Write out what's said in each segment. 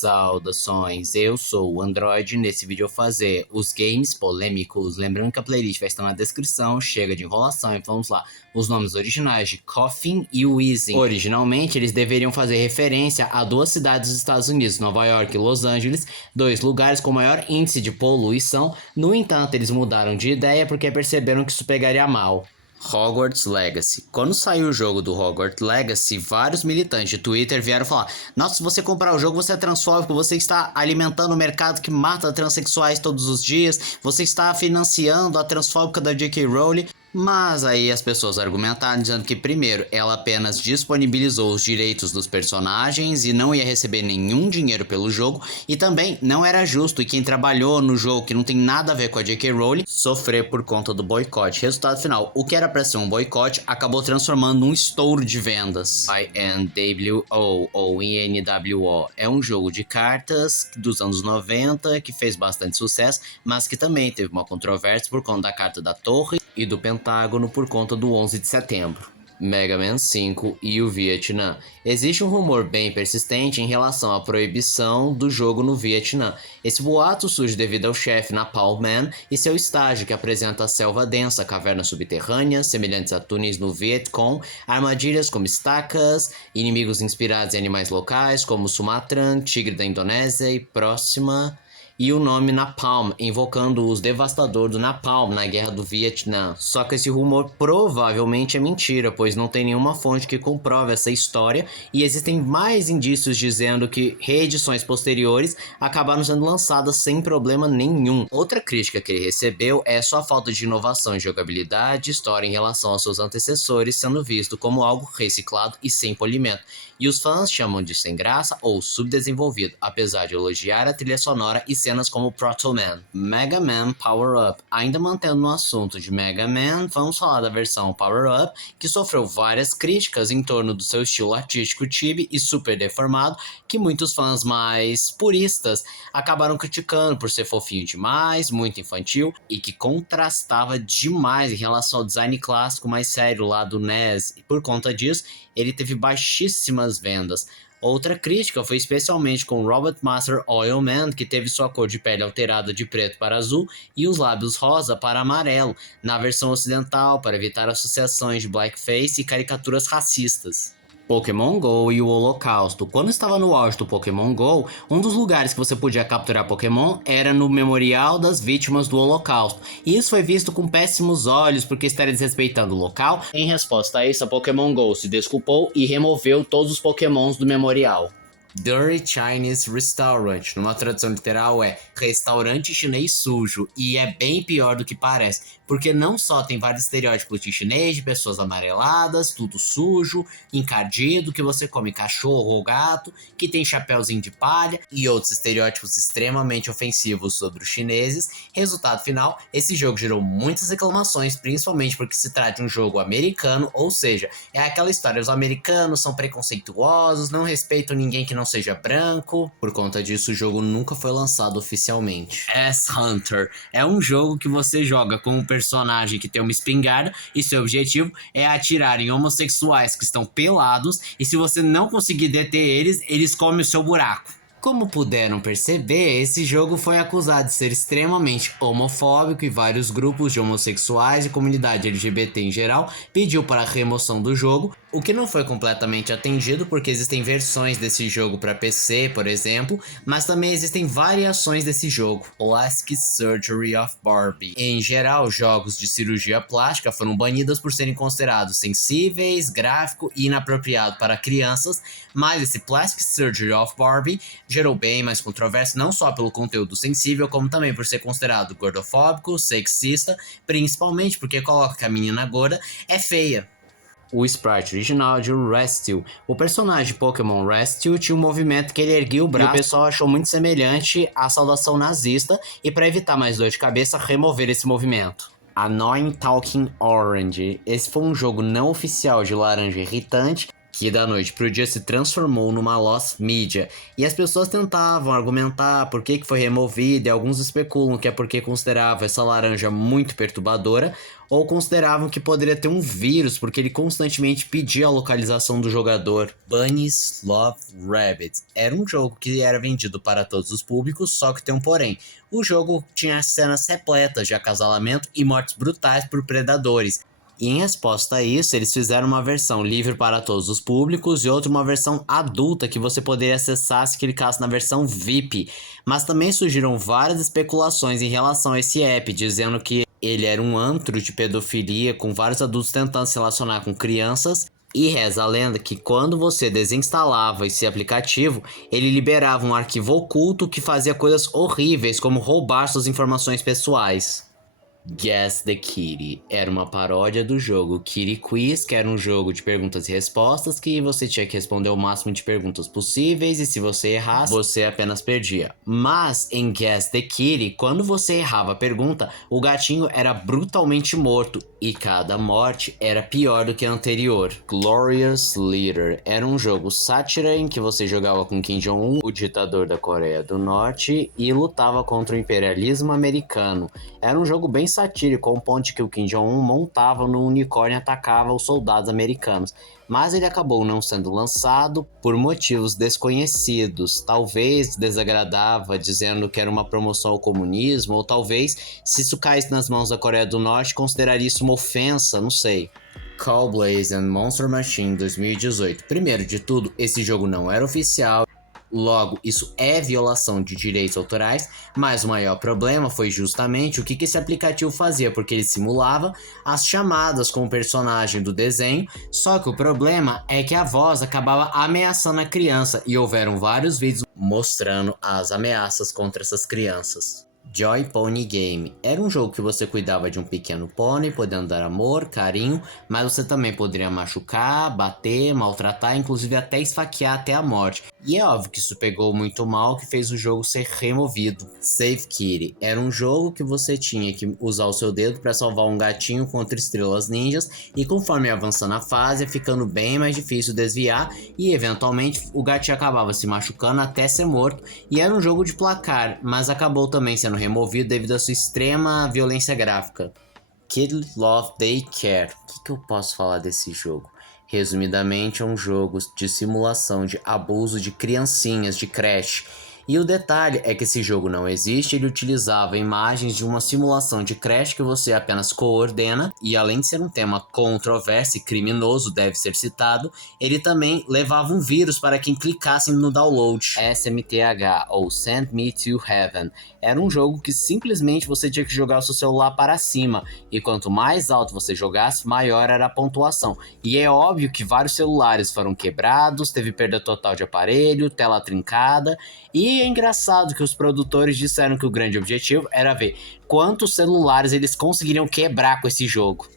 Saudações, eu sou o Android. Nesse vídeo eu vou fazer os games polêmicos. Lembrando que a playlist vai estar na descrição, chega de enrolação e vamos lá. Os nomes originais de Coffin e Wheezing. Originalmente eles deveriam fazer referência a duas cidades dos Estados Unidos, Nova York e Los Angeles, dois lugares com maior índice de poluição. No entanto, eles mudaram de ideia porque perceberam que isso pegaria mal. Hogwarts Legacy. Quando saiu o jogo do Hogwarts Legacy, vários militantes de Twitter vieram falar: nossa, se você comprar o jogo, você é transfóbico, você está alimentando o mercado que mata transexuais todos os dias, você está financiando a transfóbica da J.K. Rowling. Mas aí as pessoas argumentaram dizendo que, primeiro, ela apenas disponibilizou os direitos dos personagens e não ia receber nenhum dinheiro pelo jogo, e também não era justo e quem trabalhou no jogo, que não tem nada a ver com a J.K. Rowling, sofrer por conta do boicote. Resultado final, o que era para ser um boicote acabou transformando num estouro de vendas. INWO ou INWO é um jogo de cartas dos anos 90 que fez bastante sucesso, mas que também teve uma controvérsia por conta da carta da torre e do Pentágono por conta do 11 de setembro. Mega Man 5 e o Vietnã. Existe um rumor bem persistente em relação à proibição do jogo no Vietnã. Esse boato surge devido ao chefe Napalm Man e seu estágio, que apresenta a selva densa, cavernas subterrâneas, semelhantes a túneis no Vietcong, armadilhas como estacas, inimigos inspirados em animais locais como Sumatran, tigre da Indonésia e próxima, e o nome Napalm, invocando os devastadores do Napalm na Guerra do Vietnã. Só que esse rumor provavelmente é mentira, pois não tem nenhuma fonte que comprove essa história, e existem mais indícios dizendo que reedições posteriores acabaram sendo lançadas sem problema nenhum. Outra crítica que ele recebeu é sua falta de inovação em jogabilidade e história em relação aos seus antecessores, sendo visto como algo reciclado e sem polimento. E os fãs chamam de sem graça ou subdesenvolvido, apesar de elogiar a trilha sonora e cenas como Proto Man. Mega Man Power Up. Ainda mantendo no assunto de Mega Man, vamos falar da versão Power Up, que sofreu várias críticas em torno do seu estilo artístico chibi e super deformado, que muitos fãs mais puristas acabaram criticando por ser fofinho demais, muito infantil, e que contrastava demais em relação ao design clássico mais sério lá do NES, e por conta disso, ele teve baixíssimas vendas. Outra crítica foi especialmente com Robot Master Oil Man, que teve sua cor de pele alterada de preto para azul e os lábios rosa para amarelo, na versão ocidental, para evitar associações de blackface e caricaturas racistas. Pokémon GO e o Holocausto. Quando estava no auge do Pokémon GO, um dos lugares que você podia capturar Pokémon era no Memorial das Vítimas do Holocausto. E isso foi visto com péssimos olhos porque estaria desrespeitando o local. Em resposta a isso, a Pokémon GO se desculpou e removeu todos os Pokémons do memorial. Dirty Chinese Restaurant, numa tradução literal é restaurante chinês sujo, e é bem pior do que parece, porque não só tem vários estereótipos de chinês, de pessoas amareladas, tudo sujo, encardido, que você come cachorro ou gato, que tem chapéuzinho de palha e outros estereótipos extremamente ofensivos sobre os chineses. Resultado final, esse jogo gerou muitas reclamações, principalmente porque se trata de um jogo americano, ou seja, é aquela história, os americanos são preconceituosos, não respeitam ninguém que não seja branco. Por conta disso, o jogo nunca foi lançado oficialmente. Ass Hunter é um jogo que você joga com um personagem que tem uma espingarda e seu objetivo é atirar em homossexuais que estão pelados, e se você não conseguir deter eles, eles comem o seu buraco. Como puderam perceber, esse jogo foi acusado de ser extremamente homofóbico e vários grupos de homossexuais e comunidade LGBT em geral pediu para a remoção do jogo, o que não foi completamente atendido porque existem versões desse jogo para PC, por exemplo, mas também existem variações desse jogo. Plastic Surgery of Barbie. Em geral, jogos de cirurgia plástica foram banidos por serem considerados sensíveis, gráfico e inapropriado para crianças, mas esse Plastic Surgery of Barbie gerou bem mais controvérsia não só pelo conteúdo sensível, como também por ser considerado gordofóbico, sexista, principalmente porque coloca que a menina gorda é feia. O sprite original de Restil. O personagem Pokémon Restil tinha um movimento que ele erguia o braço e o pessoal achou muito semelhante à saudação nazista, e para evitar mais dor de cabeça, remover esse movimento. Annoying Talking Orange. Esse foi um jogo não oficial de laranja irritante que da noite pro dia se transformou numa lost media, e as pessoas tentavam argumentar por que foi removida, e alguns especulam que é porque consideravam essa laranja muito perturbadora, ou consideravam que poderia ter um vírus, porque ele constantemente pedia a localização do jogador. Bunnies Love Rabbits era um jogo que era vendido para todos os públicos, só que tem um porém. O jogo tinha cenas repletas de acasalamento e mortes brutais por predadores. E em resposta a isso, eles fizeram uma versão livre para todos os públicos e outra uma versão adulta que você poderia acessar se clicasse na versão VIP. Mas também surgiram várias especulações em relação a esse app, dizendo que ele era um antro de pedofilia com vários adultos tentando se relacionar com crianças. E reza a lenda que quando você desinstalava esse aplicativo, ele liberava um arquivo oculto que fazia coisas horríveis, como roubar suas informações pessoais. Guess the Kitty era uma paródia do jogo Kitty Quiz, que era um jogo de perguntas e respostas que você tinha que responder o máximo de perguntas possíveis e se você errasse, você apenas perdia. Mas em Guess the Kitty, quando você errava a pergunta, o gatinho era brutalmente morto e cada morte era pior do que a anterior. Glorious Leader era um jogo sátira em que você jogava com Kim Jong-un, o ditador da Coreia do Norte, e lutava contra o imperialismo americano. Era um jogo bem satírico, ao ponto de que o Kim Jong-un montava no unicórnio e atacava os soldados americanos. Mas ele acabou não sendo lançado por motivos desconhecidos. Talvez desagradava, dizendo que era uma promoção ao comunismo, ou talvez, se isso caísse nas mãos da Coreia do Norte, consideraria isso uma ofensa, não sei. Call Blaze and Monster Machine 2018. Primeiro de tudo, esse jogo não era oficial. Logo, isso é violação de direitos autorais, mas o maior problema foi justamente o que esse aplicativo fazia, porque ele simulava as chamadas com o personagem do desenho, só que o problema é que a voz acabava ameaçando a criança e houveram vários vídeos mostrando as ameaças contra essas crianças. Joy Pony Game era um jogo que você cuidava de um pequeno pônei, podendo dar amor, carinho, mas você também poderia machucar, bater, maltratar, inclusive até esfaquear até a morte. E é óbvio que isso pegou muito mal, que fez o jogo ser removido. Save Kitty era um jogo que você tinha que usar o seu dedo para salvar um gatinho contra estrelas ninjas, e conforme ia avançando a fase, ia ficando bem mais difícil desviar e eventualmente o gatinho acabava se machucando até ser morto. E era um jogo de placar, mas acabou também sendo removido devido à sua extrema violência gráfica. Kid Love Daycare. O que eu posso falar desse jogo? Resumidamente, é um jogo de simulação de abuso de criancinhas de creche. E o detalhe é que esse jogo não existe, ele utilizava imagens de uma simulação de creche que você apenas coordena, e além de ser um tema controverso e criminoso, deve ser citado, ele também levava um vírus para quem clicasse no download. SMTH, ou Send Me to Heaven, era um jogo que simplesmente você tinha que jogar o seu celular para cima, e quanto mais alto você jogasse, maior era a pontuação. E é óbvio que vários celulares foram quebrados, teve perda total de aparelho, tela trincada, e é engraçado que os produtores disseram que o grande objetivo era ver quantos celulares eles conseguiriam quebrar com esse jogo.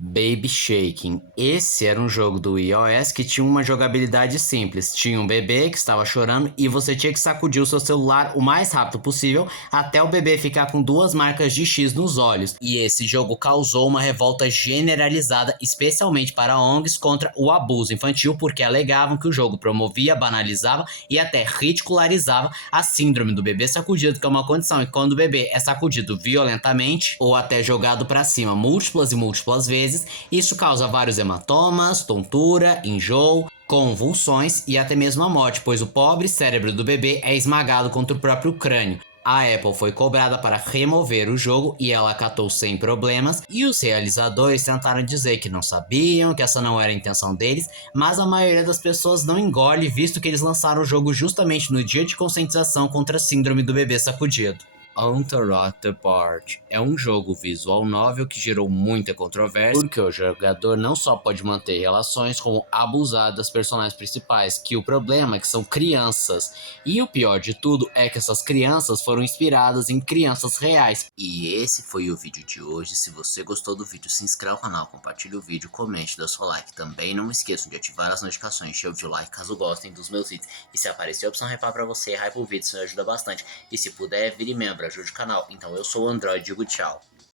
Baby Shaking. Esse era um jogo do iOS que tinha uma jogabilidade simples. Tinha um bebê que estava chorando e você tinha que sacudir o seu celular o mais rápido possível até o bebê ficar com 2 marcas de X nos olhos. E esse jogo causou uma revolta generalizada, especialmente para ONGs, contra o abuso infantil, porque alegavam que o jogo promovia, banalizava e até ridicularizava a síndrome do bebê sacudido, que é uma condição em que quando o bebê é sacudido violentamente ou até jogado para cima múltiplas e múltiplas vezes, isso causa vários hematomas, tontura, enjoo, convulsões e até mesmo a morte, pois o pobre cérebro do bebê é esmagado contra o próprio crânio. A Apple foi cobrada para remover o jogo e ela acatou sem problemas, e os realizadores tentaram dizer que não sabiam, que essa não era a intenção deles, mas a maioria das pessoas não engole, visto que eles lançaram o jogo justamente no dia de conscientização contra a síndrome do bebê sacudido. Uninterrupted Part é um jogo visual novel que gerou muita controvérsia, porque o jogador não só pode manter relações, como abusar das personagens principais, que o problema é que são crianças, e o pior de tudo é que essas crianças foram inspiradas em crianças reais. E esse foi o vídeo de hoje. Se você gostou do vídeo, se inscreva no canal, compartilhe o vídeo, comente, dê seu like. Também não esqueçam de ativar as notificações, encher o de like caso gostem dos meus vídeos. E se aparecer a opção hypar pra você, hype o vídeo, isso me ajuda bastante. E se puder, vire membro, ajude o canal. Então eu sou o Android e digo tchau.